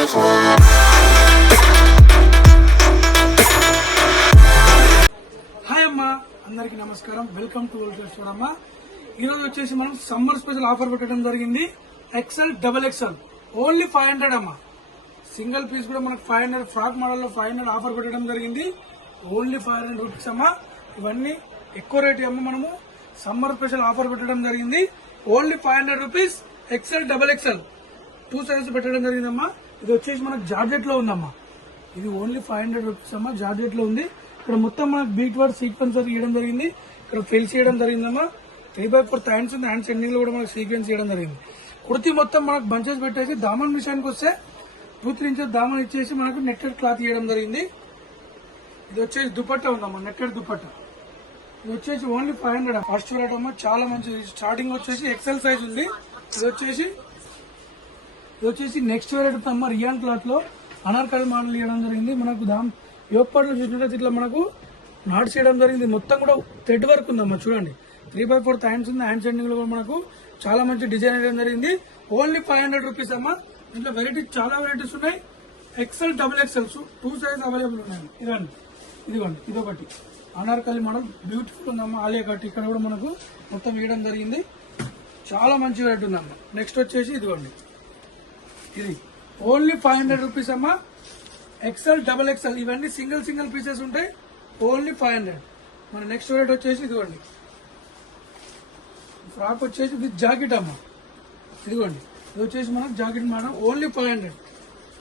Hi అమ్మా, అందరికి నమస్కారం. వెల్కమ్ టు స్టోర్ అమ్మా. ఈ రోజు వచ్చేసి మనం సమ్మర్ స్పెషల్ ఆఫర్ పెట్టడం జరిగింది. ఎక్సెల్ డబల్ ఎక్సెల్ ఓన్లీ 500 అమ్మా. సింగిల్ పీస్ కూడా మనకు 500 ఫ్రాక్ మోడల్ లో 500 ఆఫర్ పెట్టడం జరిగింది. ఓన్లీ 500 రూపీస్ అమ్మా. ఇవన్నీ ఎక్కువ రేట్ అమ్మ. మనము సమ్మర్ స్పెషల్ ఆఫర్ పెట్టడం జరిగింది. Only 500 rupees. XL double XL 2 sizes పెట్టడం జరిగిందమ్మా. ఇది వచ్చేసి మనకు జార్జెట్ లో ఉందమ్మా. ఇది ఓన్లీ 500 రూపీస్ అమ్మా. జార్జెట్ లో ఉంది. ఇక్కడ మొత్తం మనకు బీట్ వర్క్ సీక్వెన్స్ ఇవ్వడం జరిగింది. ఇక్కడ ఫిల్స్ చేయడం జరిగిందమ్మా. 3/4 హ్యాండ్స్ ఉంది. హ్యాండ్స్ ఎండింగ్ లో కూడా మనకు సీక్వెన్స్ చేయడం జరిగింది. కుర్తీ మొత్తం మనకు బంచెస్ పెట్టేసి దామన్ విషయానికి వస్తే 2-3 ఇంచెస్ దామన్ ఇచ్చేసి మనకు నెట్టెడ్ క్లాత్ ఇవ్వడం జరిగింది. ఇది వచ్చేసి దుపట్టా ఉందమ్మా, నెట్టెడ్ దుపట్టా. ఇది వచ్చేసి ఓన్లీ 500. ఫస్ట్ వెరైటీ అమ్మా, చాలా మంచి. స్టార్టింగ్ వచ్చేసి ఎక్సెల్ సైజ్ ఉంది. ఇది వచ్చేసి నెక్స్ట్ వెరైటీ అమ్మా, రియాన్ క్లాత్ లో అనార్కలి మోడల్ ఇవ్వడం జరిగింది. మనకు యోగపాట్లో చూసినట్లయితే ఇట్లా మనకు నాట్స్ చేయడం జరిగింది. మొత్తం కూడా థ్రెడ్ వర్క్ ఉందమ్మా. చూడండి, 3/4 హ్యాండ్స్ ఉంది. హ్యాండ్స్ ఎండింగ్ లో కూడా మనకు చాలా మంచి డిజైన్ ఇవ్వడం జరిగింది. ఓన్లీ 500 రూపీస్ అమ్మా. దీంట్లో చాలా వెరైటీస్ ఉన్నాయి. XL double XL 2 size available ఉన్నాయి. ఇదిగోండి ఇదొకటి అనార్కలి మోడల్ బ్యూటిఫుల్ ఉందమ్మా. ఆలియా కట్ ఇక్కడ కూడా మనకు మొత్తం వేయడం జరిగింది. చాలా మంచి వెరైటీ ఉందమ్మా. నెక్స్ట్ వచ్చేసి ఇదిగోండి, ఇది ఓన్లీ 500 రూపీస్ అమ్మా. ఎక్సెల్ డబల్ ఎక్సెల్ ఇవన్నీ సింగిల్ పీసెస్ ఉంటాయి. ఓన్లీ 500. మన నెక్స్ట్ వెరైటీ వచ్చేసి ఇదిగోండి, ఫ్రాక్ వచ్చేసి విత్ జాకెట్ అమ్మా. ఇదిగోండి, ఇది వచ్చేసి మనకు జాకెట్ మేడం. ఓన్లీ 500.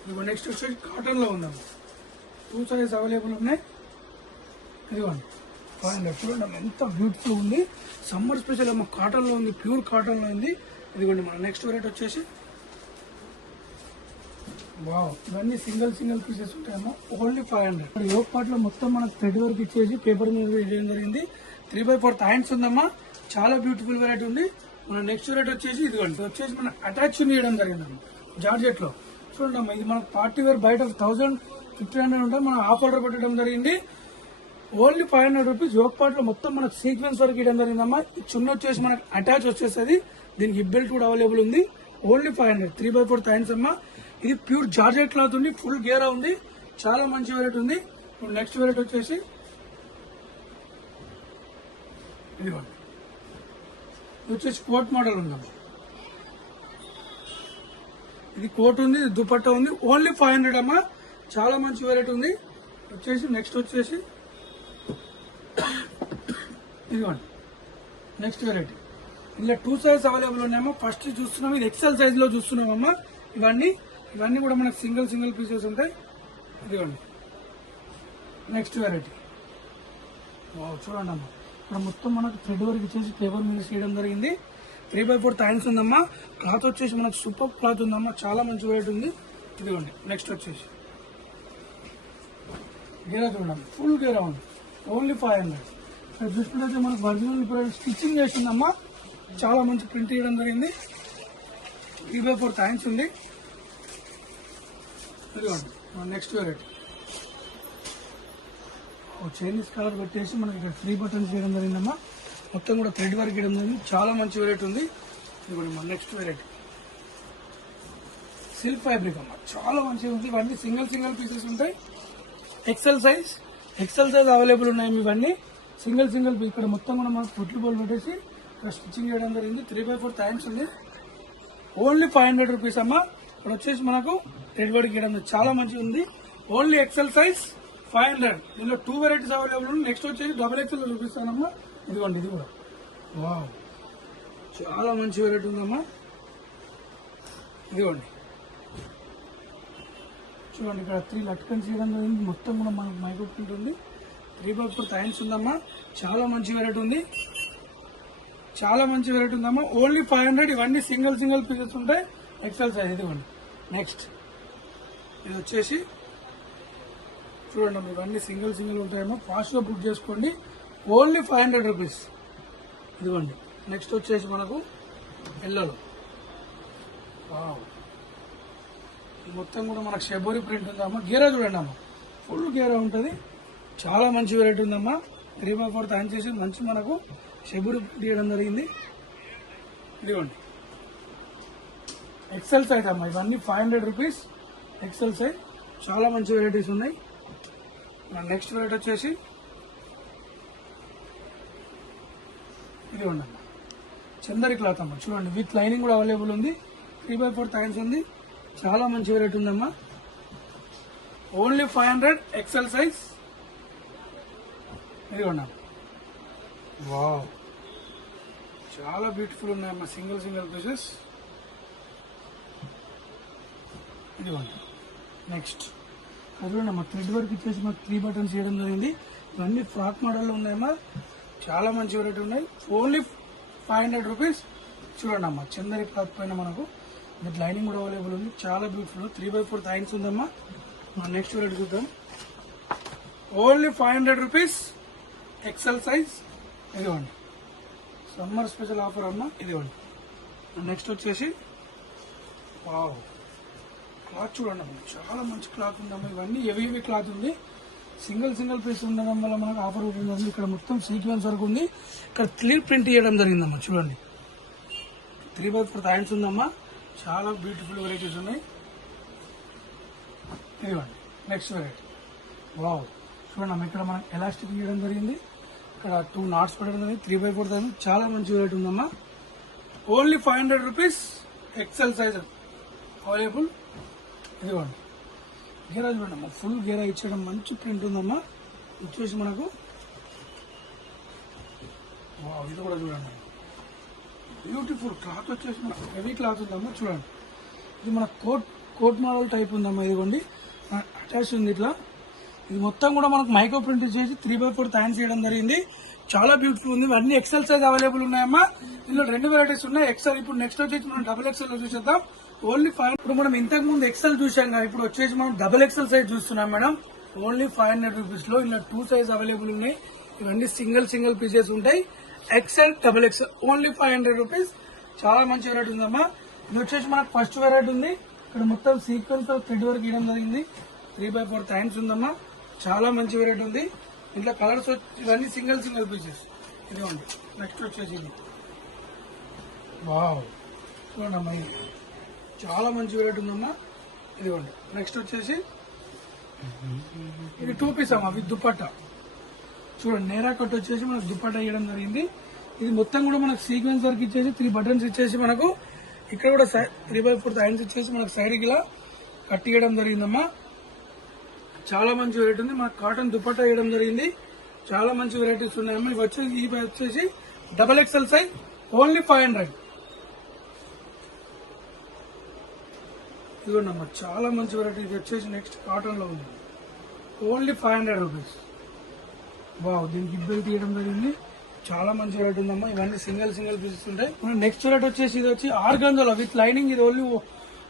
ఇదిగో నెక్స్ట్ వచ్చేసి కాటన్ లో ఉందమ్మా. 2 సైజ్ అవైలబుల్ ఉన్నాయి. ఇదిగోండి 500. చూడండి ఎంత బ్యూటిఫుల్ ఉంది. సమ్మర్ స్పెషల్ అమ్మ. కాటన్ లో ఉంది, ప్యూర్ కాటన్ లో ఉంది. ఇదిగోండి మన నెక్స్ట్ వెరైటీ వచ్చేసి వావ్, ఇవన్నీ single pieces ఉంటాయమ్మా. Only 500. Yoke part లో మొత్తం మనకు థ్రెడ్ వర్క్ ఇచ్చేసి పేపర్ మీద వేయడం జరిగింది. 3/4 హ్యాండ్స్ ఉందమ్మా. చాలా బ్యూటిఫుల్ వెరైటీ ఉంది. మన నెక్స్ట్ వెరైటీ వచ్చేసి ఇదిగోండి, ఇది వచ్చేసి మన అటాచ్ చేయడం జరిగిందమ్మా జార్జెట్ లో. చూడండి అమ్మా, ఇది మనకు పార్టీ వేర్ బయట 1500 ఉంటే మనం ఆఫ్ ఆర్డర్ పెట్టడం జరిగింది. Only 500 rupees. యోగ పార్ట్ లో మొత్తం మనకు సీక్వెన్స్ వర్క్ ఇవ్వడం జరిగిందమ్మా. చున్న వచ్చేసి మనకు అటాచ్ వచ్చేస్తుంది. దీనికి హిప్ బెల్ట్ కూడా అవైలబుల్ ఉంది. ఓన్లీ 500. 3/4 హ్యాండ్స్ అమ్మా. ఇది ప్యూర్ జార్జెట్ క్లాత్ ఉంది. ఫుల్ గేరా ఉంది. చాలా మంచి వెరైటీ ఉంది. నెక్స్ట్ వెరైటీ వచ్చేసి ఇదిగోండి, ఇది వచ్చేసి కోట్ మోడల్ ఉందమ్మా. ఇది కోట్ ఉంది, దుపట్టా ఉంది. ఓన్లీ 500 అమ్మా. చాలా మంచి వెరైటీ ఉంది. వచ్చేసి నెక్స్ట్ వచ్చేసి ఇదిగోండి నెక్స్ట్ వెరైటీ. ఇలా 2 సైజ్ అవైలబుల్ ఉన్నాయమ్మా. ఫస్ట్ చూస్తున్నాం, ఇది ఎక్సెల్ సైజ్ లో చూస్తున్నామమ్మా. ఇవన్నీ కూడా మనకు సింగిల్ పీసెస్ ఉంటాయి. ఇదిగోండి నెక్స్ట్ వెరైటీ. చూడండి అమ్మా, ఇక్కడ మొత్తం మనకు థ్రెడ్ వర్క్ ఇచ్చేసి పేపర్ మీద చేయడం జరిగింది. 3/4 హ్యాండ్స్ ఉందమ్మా. క్లాత్ వచ్చేసి మనకు సూపర్ క్లాత్ ఉందమ్మా. చాలా మంచి వెరైటీ ఉంది. ఇదిగోండి నెక్స్ట్ వచ్చేసి గేరా. చూడండి ఫుల్ గేరా ఉంది. ఓన్లీ 500. ఇక్కడ చూసుకుంటే మనకు ఒరిజినల్ ఇప్పుడు స్టిచ్చింగ్ చేసిందమ్మా. చాలా మంచి ప్రింట్ చేయడం జరిగింది. 3/4 హ్యాండ్స్ ఉంది. ఇదిగోండి నెక్స్ట్ వెరైటీ. చైనీస్ కలర్ పెట్టేసి మనకి ఇక్కడ 3 బటన్స్ చేయడం జరిగిందమ్మా. మొత్తం కూడా థ్రెడ్ వర్క్ చేయడం జరిగింది. చాలా మంచి వెరైటీ ఉంది. ఇదిగోండి మన నెక్స్ట్ వెరైటీ సిల్క్ ఫ్యాబ్రిక్ అమ్మా. చాలా మంచిగా ఉంది. ఇవన్నీ సింగిల్ పీసెస్ ఉంటాయి. ఎక్సెల్ సైజ్ అవైలబుల్ ఉన్నాయి. ఇవన్నీ సింగిల్ పీస్. ఇక్కడ మొత్తం కూడా మనకు పొట్లు బోల్ పెట్టేసి ఇక్కడ స్టిచ్చింగ్ చేయడం జరిగింది. 3/4 హ్యాండ్స్ ఉంది. ఓన్లీ 500 రూపీస్ అమ్మా. ఇక్కడ వచ్చేసి మనకు థ్రెడ్ వర్క్ చేయడం చాలా మంచిగా ఉంది. Only XL size 500. దీనిలో 2 వెరైటీస్ అవైలబుల్ ఉంది. నెక్స్ట్ వచ్చేసి డబల్ ఎక్సెల్ చూపిస్తానమ్మా. ఇదిగోండి, ఇది కూడా వావ్, చాలా మంచి వెరైటీ ఉందమ్మా. ఇదిగోండి చూడండి, ఇక్కడ 3 లట్కన్స్ చేయడం జరిగింది. మొత్తం కూడా మనకు మైక్రో ప్రింట్ ఉంది. 3/4 హ్యాండ్స్ ఉందమ్మా. చాలా మంచి వెరైటీ ఉంది. ఉందమ్మా. ఓన్లీ 500. ఇవన్నీ సింగిల్ పీసెస్ ఉంటాయి. XL size. ఇదిగోండి నెక్స్ట్ ఇది వచ్చేసి చూడండి, ఇవన్నీ సింగిల్ ఉంటాయేమో. ఫాస్ట్ గా బుక్ చేసుకోండి. Only 500 rupees. ఇదిగోండి నెక్స్ట్ వచ్చేసి మనకు ఎల్లోలో మొత్తం కూడా మనకు షెబోరి ప్రింట్ ఉందమ్మా. గేరా చూడండి అమ్మా, ఫుల్ గేరా ఉంటుంది. చాలా మంచి వెరైటీ ఉందమ్మా. 3/4 హ్యాండ్ చేసి మంచి మనకు షెబోరి ప్రింట్ చేయడం జరిగింది. ఇదిగోండి ఎక్సెల్ సైజ్ అమ్మా. ఇవన్నీ 500 రూపీస్. ఎక్సెల్ సైజ్ చాలా మంచి వెరైటీస్ ఉన్నాయి. నెక్స్ట్ వెరైటీ వచ్చేసి ఇది ఉందమ్మా చందరి క్లాత్ అమ్మా. చూడండి విత్ లైనింగ్ కూడా అవైలబుల్ ఉంది. 3x4 థైన్స్ ఉంది. చాలా మంచి వెరైటీ ఉందమ్మా. Only 500 XL size. ఇది ఉన్నాం. వావ్ చాలా బ్యూటిఫుల్ ఉన్నాయమ్మా. Single pieces. ఇది ఉంటాం. నెక్స్ట్ అదిగోండమ్మా థ్రెడ్ వర్క్ ఇచ్చేసి మాకు 3 బటన్స్ చేయడం జరిగింది. ఇవన్నీ ఫ్రాక్ మోడల్లో ఉన్నాయమ్మా. చాలా మంచి వెరైటీ ఉన్నాయి. Only 500 rupees. చూడండి అమ్మా చందరి క్లాత్ పైన మనకు విత్ లైనింగ్ కూడా అవైలబుల్ ఉంది. చాలా బ్యూటిఫుల్. 3x4 థైన్స్ ఉందమ్మా. మనం నెక్స్ట్ వెరైటీ చూద్దాం. Only 500 rupees XL size. ఇదిగోండి సమ్మర్ స్పెషల్ ఆఫర్ అమ్మా. ఇదిగోండి. నెక్స్ట్ వచ్చేసి వావ్ క్లాత్ చూడండి అమ్మా చాలా మంచి క్లాత్ ఉందమ్మా. ఇవన్నీ హెవీ క్లాత్ ఉంది. సింగిల్ పీస్ ఉండడం వల్ల మనకు ఆఫర్ ఉంటుంది. ఇక్కడ మొత్తం సీక్వెన్స్ వరకు ఉంది. ఇక్కడ క్లియర్ ప్రింట్ చేయడం జరిగిందమ్మా. చూడండి 3x4 థైన్స్ ఉందమ్మా. చాలా బ్యూటిఫుల్ వెరైటీస్ ఉన్నాయి. ఇదిగోండి నెక్స్ట్ వెరైటీ. వావ్ చూడండి అమ్మా ఇక్కడ మనకు ఎలాస్టిక్ చేయడం జరిగింది. ఇక్కడ 2 నాట్స్ పెట్టడం జరిగింది. 3x4 థైన్స్ చాలా మంచి వెరైటీ ఉందమ్మా. Only 500 rupees XL size available. ఇదిగోండి గేరా చూడండి అమ్మా ఫుల్ గేరా ఇచ్చేయడం మంచి ప్రింట్ ఉందమ్మా. వచ్చేసి మనకు ఇది కూడా చూడండి బ్యూటిఫుల్ క్లాత్ వచ్చేసి మనకు హెవీ క్లాత్ ఉందమ్మా. చూడండి ఇది మన కోట్ మోడల్ టైప్ ఉందమ్మా. ఇదిగోండి అటాచ్ ఉంది ఇట్లా. ఇది మొత్తం కూడా మనకు మైక్రో ప్రింట్ చేసి 3x4 థైన్స్ చేయడం జరిగింది. చాలా బ్యూటిఫుల్ ఉంది. అన్ని ఎక్సెల్ సైజ్ అవైలబుల్ ఉన్నాయమ్మా. ఇందులో 2 వెరైటీస్ ఉన్నాయి. ఎక్సెల్ ఇప్పుడు నెక్స్ట్ వచ్చేసి మనం XXL లో చూసేద్దాం. ఓన్లీ 5. ఇప్పుడు మనం ఇంతకు ముందు ఎక్సెల్ చూసాం కదా. ఇప్పుడు వచ్చేసి మనం XXL సైజ్ చూస్తున్నాం మేడం. ఓన్లీ 500 రూపీస్ లో ఇలా 2 సైజ్ అవైలబుల్ ఉన్నాయి. ఇవన్నీ సింగిల్ పీసెస్ ఉంటాయి. XXL only 500 rupees. చాలా మంచి వెరైటీ ఉందమ్మా. ఇది వచ్చేసి మనకు ఫస్ట్ వెరైటీ ఉంది. ఇక్కడ మొత్తం సీక్వెన్స్ థ్రెడ్ వర్క్ ఇవ్వడం జరిగింది. 3x4 థైన్స్ ఉందమ్మా. చాలా మంచి వెరైటీ ఉంది. ఇంట్లో కలర్స్ ఇవన్నీ సింగిల్ పీసెస్. ఇదిగోండి నెక్స్ట్ వచ్చేసి ఇది వావ్ చూడండి అమ్మా ఇది చాలా మంచి వెరైటీ ఉందమ్మా. ఇదిగోండి నెక్స్ట్ వచ్చేసి ఇది 2 పీస్ అమ్మా విత్ దుపట్టా. చూడండి నేరా కట్ వచ్చేసి మనకు దుపట్టా ఇవ్వడం జరిగింది. ఇది మొత్తం కూడా మనకు సీక్వెన్స్ వర్క్ ఇచ్చేసి 3 బటన్స్ ఇచ్చేసి మనకు ఇక్కడ కూడా 3x4 థైన్స్ ఇచ్చేసి మనకు సైడ్ ఇలా కట్ ఇవ్వడం జరిగిందమ్మా. చాలా మంచి వెరైటీ ఉంది. మనకు కాటన్ దుపట్టా ఇవ్వడం జరిగింది. చాలా మంచి వెరైటీస్ ఉన్నాయమ్మా. ఇవి వచ్చేసి XXL సైజ్ ఓన్లీ 500. ఇదిగోండమ్మా చాలా మంచి వెరైటీ. ఇది వచ్చేసి నెక్స్ట్ కాటన్ లో ఉంది. Only 500 rupees. వావ్ దీనికి ఇబ్బంది తీయడం జరిగింది. చాలా మంచి వెరైటీ ఉందమ్మా. ఇవన్నీ సింగిల్ పీసెస్ ఉంటాయి. నెక్స్ట్ వెరైటీ వచ్చేసి ఇది వచ్చి ఆర్గంజాలో విత్ లైనింగ్. ఇది ఓన్లీ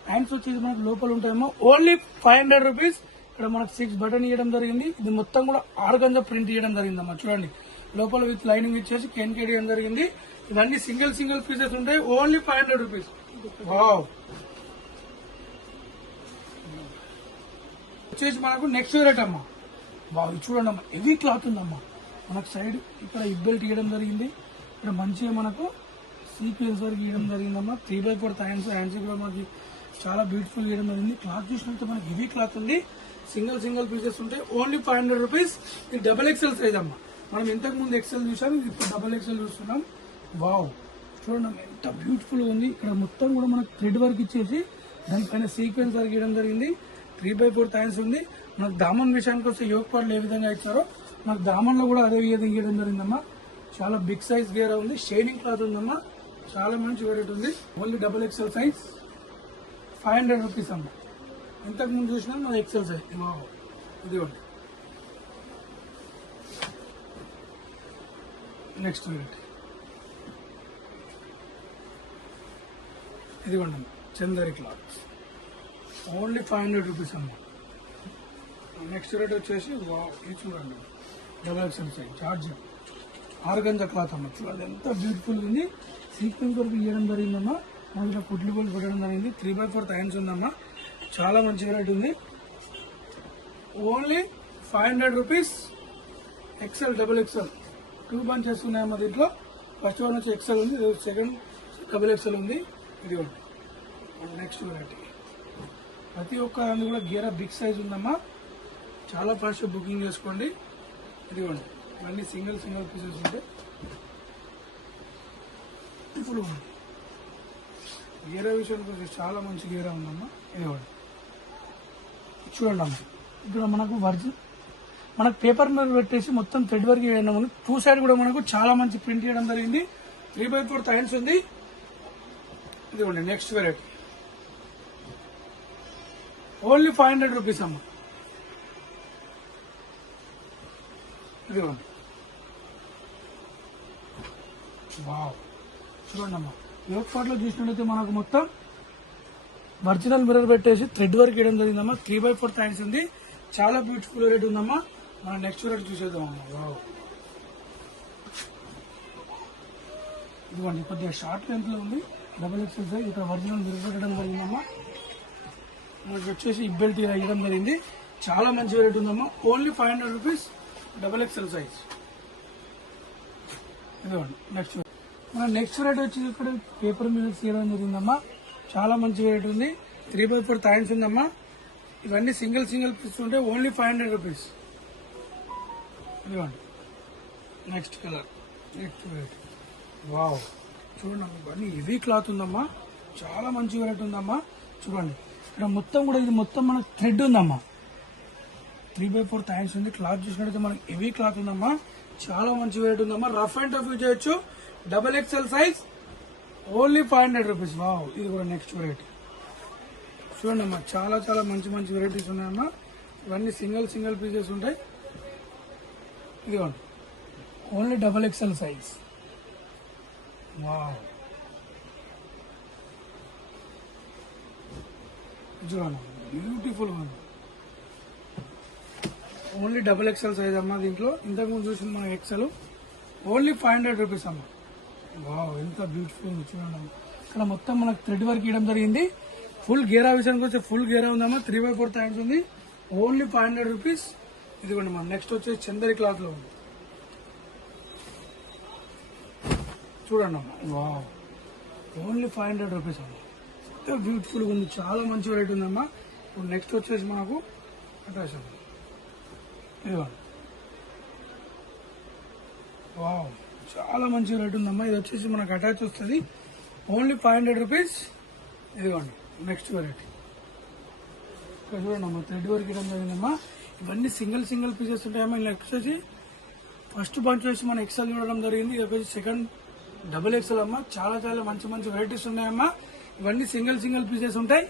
హ్యాండ్స్ వచ్చేసి మనకు లోపల ఉంటాయమ్మా. Only 500 rupees. ఇక్కడ మనకు 6 బటన్ ఇవ్వడం జరిగింది. ఇది మొత్తం కూడా ఆర్గంజా ప్రింట్ ఇవ్వడం జరిగిందమ్మా. చూడండి లోపల విత్ లైనింగ్ ఇచ్చేసి కేన్కేడి ఇవ్వడం జరిగింది. ఇవన్నీ సింగిల్ పీసెస్ ఉంటాయి. Only 500 rupees. వావ్ వచ్చేసి మనకు నెక్స్ట్ వెరైటీ అమ్మా. బాగా చూడండి అమ్మా హెవీ క్లాత్ ఉందమ్మా. మనకు సైడ్ ఇక్కడ ఇబ్బెల్ట్ ఇవ్వడం జరిగింది. ఇక్కడ మంచిగా మనకు సీక్వెన్స్ వరకు ఇవ్వడం జరిగిందమ్మా. 3x4 థైన్స్ హ్యాండ్స్ కూడా మనకి చాలా బ్యూటిఫుల్ ఇవ్వడం జరిగింది. క్లాత్ చూసినట్టు మనకి హెవీ క్లాత్ ఉంది. సింగిల్ పీసెస్ ఉంటాయి. Only 500 rupees. ఇది XXL సైజ్ అమ్మా. మనం ఇంతకు ముందు ఎక్సెల్ చూసాం. ఇప్పుడు XXL చూస్తున్నాం. వావ్ చూడండి ఎంత బ్యూటిఫుల్ ఉంది. ఇక్కడ మొత్తం కూడా మనకు థ్రెడ్ వర్క్ ఇచ్చేసి దానిపైన సీక్వెన్స్ వర్క్ ఇవ్వడం జరిగింది. 3x4 థైన్స్ ఉంది. మనకు దామన్ విషయానికి వస్తే యోగ్ పార్లు ఏ విధంగా ఇచ్చారో మనకు దామన్ లో కూడా అదే విధంగా ఇవ్వడం జరిగిందమ్మా. చాలా బిగ్ సైజ్ గేరా ఉంది. షైనింగ్ క్లాత్ ఉందమ్మా. చాలా మంచి వెరైటీ ఉంది. ఓన్లీ XXL సైజ్ 500 రూపీస్ అమ్మా. ఇంతకు ముందు చూసినా మన ఎక్సెల్ సైజ్. ఇదిగోండి నెక్స్ట్ వెరైటీ. ఇదిగోండి అమ్మా చందరి క్లాత్ ఓన్లీ 500 రూపీస్ అమ్మా. నెక్స్ట్ రేట్ వచ్చేసి ఇది చూడండి XXL size George organza cloth అమ్మ. చూడండి ఎంత బ్యూటిఫుల్ ఉంది. సీక్వెన్స్ వరకు ఇవ్వడం జరిగిందమ్మా. అందులో కుట్లు కూడా పెట్టడం జరిగింది. 3x4 థైన్స్ ఉందమ్మా. చాలా మంచి వెరైటీ ఉంది. Only 500 rupees. XXL 2 బంచెస్ ఉన్నాయమ్మా దీంట్లో. ఫస్ట్ వన్ వచ్చి XL ఉంది. సెకండ్ XXL ఉంది. ఇది నెక్స్ట్ వెరైటీ ప్రతి ఒక్క దాన్ని కూడా గేరా బిగ్ సైజ్ ఉందమ్మా. చాలా ఫాస్ట్ బుకింగ్ చేసుకోండి. ఇదిగోండి ఇవన్నీ సింగిల్ పీసెస్ ఉంటాయి. ఇప్పుడు గేరా విషయానికి వచ్చి చాలా మంచి గేరా ఉందమ్మా. ఇదిగోండి చూడండి అమ్మా. ఇక్కడ మనకు మనకు పేపర్ మీద పెట్టేసి మొత్తం థ్రెడ్ వర్క్ చేయడం. టూ సైడ్ కూడా మనకు చాలా మంచి ప్రింట్ చేయడం జరిగింది. 3/4 హ్యాండ్స్ ఉంది. ఇదిగోండి నెక్స్ట్ వెరైటీ ఓన్లీ 500 రూపీస్ అమ్మా. ఇదిగోండి వావ్ చూడండి అమ్మా. యోగ్ పార్ట్ లో చూసినట్లయితే మనకు మొత్తం ఒరిజినల్ మిర్రర్ పెట్టేసి థ్రెడ్ వర్క్ చేయడం జరిగిందమ్మా. 3/4 హ్యాండ్స్ ఉంది. చాలా బ్యూటిఫుల్ వెరైటీ ఉందమ్మా. మనం నెక్స్ట్ వెరైటీ చూసేద్దామమ్మా. వావ్ ఇదిగోండి కొద్దిగా షార్ట్ లెంత్ లో ఉంది. Double XL size. ఇక్కడ ఒరిజినల్ మిర్రర్ పెట్టడం జరిగిందమ్మా. మనకి వచ్చేసి ఇబ్బెల్ట్ ఇవ్వడం జరిగింది. చాలా మంచి వెరైటీ ఉందమ్మా. Only 500 rupees double XL size. ఇదిగోండి నెక్స్ట్ వెరైటీ వచ్చి ఇక్కడ పేపర్ మిల్స్ ఇవ్వడం జరిగిందమ్మా. చాలా మంచి వెరైటీ ఉంది. 3/4 హ్యాండ్స్ ఉందమ్మా. ఇవన్నీ సింగిల్ పీస్ ఉంటే ఓన్లీ 500 రూపీస్. ఇదిగోండి next colour next variety. Wow చూడండి ఇవన్నీ హెవీ క్లాత్ ఉందమ్మా. చాలా మంచి వెరైటీ ఉందమ్మా. చూడండి ఇక్కడ మొత్తం కూడా ఇది మొత్తం మనకు థ్రెడ్ ఉందమ్మా. 3/4 హ్యాండ్స్ ఉంది. క్లాత్ చూసినట్టయితే మనకి హెవీ క్లాత్ ఉందమ్మా. చాలా మంచి వెరైటీ ఉందమ్మా. రఫ్ అండ్ టఫ్ యూజ్ చేయొచ్చు. Double XL size only 500 rupees. Wow ఇది కూడా నెక్స్ట్ వెరైటీ చూడండి అమ్మా. చాలా మంచి వెరైటీస్ ఉన్నాయమ్మా. ఇవన్నీ సింగిల్ పీసెస్ ఉంటాయి. ఇదిగోండి only double XL size. Wow చూడండి బ్యూటిఫుల్ ఉంది. ఓన్లీ డబల్ ఎక్స్ఎల్ సైజ్ అమ్మా. దీంట్లో ఇంతకుముందు చూసింది మన ఎక్స్ఎల్. ఓన్లీ 500 రూపీస్ అమ్మా. వావ్ ఎంత బ్యూటిఫుల్ ఉంది చూడండి అమ్మా. ఇక్కడ మొత్తం మనకు థ్రెడ్ వర్క్ ఇవ్వడం జరిగింది. ఫుల్ గేరా విషయానికి వచ్చి ఫుల్ గేరా ఉందమ్మా. 3/4 హ్యాండ్స్ ఉంది. Only 500 rupees. ఇదిగోండి అమ్మా. నెక్స్ట్ వచ్చేసి చందరి క్లాత్ లో ఉంది. చూడండి అమ్మా. వావ్ ఓన్లీ 500 రూపీస్ అమ్మా. ఎంత బ్యూటిఫుల్ ఉంది. చాలా మంచి వెరైటీ ఉందమ్మా. ఇప్పుడు నెక్స్ట్ వచ్చేసి మనకు అటాచ్ ఉంది. ఇదిగోండి వావ్ చాలా మంచి రేట్ ఉందమ్మా. ఇది వచ్చేసి మనకు అటాచ్ వస్తుంది. Only 500 rupees. ఇదిగోండి నెక్స్ట్ వెరైటీ. ఇక్కడ చూడండి అమ్మా. థ్రెడ్ వర్క్ ఇవ్వడం జరిగిందమ్మా. ఇవన్నీ సింగిల్ పీసెస్ ఉంటాయమ్మా. ఇలా వచ్చేసి ఫస్ట్ బంచ్ వచ్చి మన ఎక్సెల్ చూడడం జరిగింది. ఇది వచ్చేసి సెకండ్ డబుల్ ఎక్సెల్ అమ్మా. చాలా మంచి వెరైటీస్ ఉన్నాయమ్మా. ఇవన్నీ సింగిల్ పీసెస్ ఉంటాయి.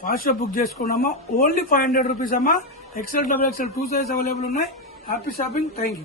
ఫాస్ట్ గా బుక్ చేసుకోండి అమ్మా. ఓన్లీ 500 రూపీస్ అమ్మా. XL double XL 2 size available ఉన్నాయి. Happy shopping. Thank you.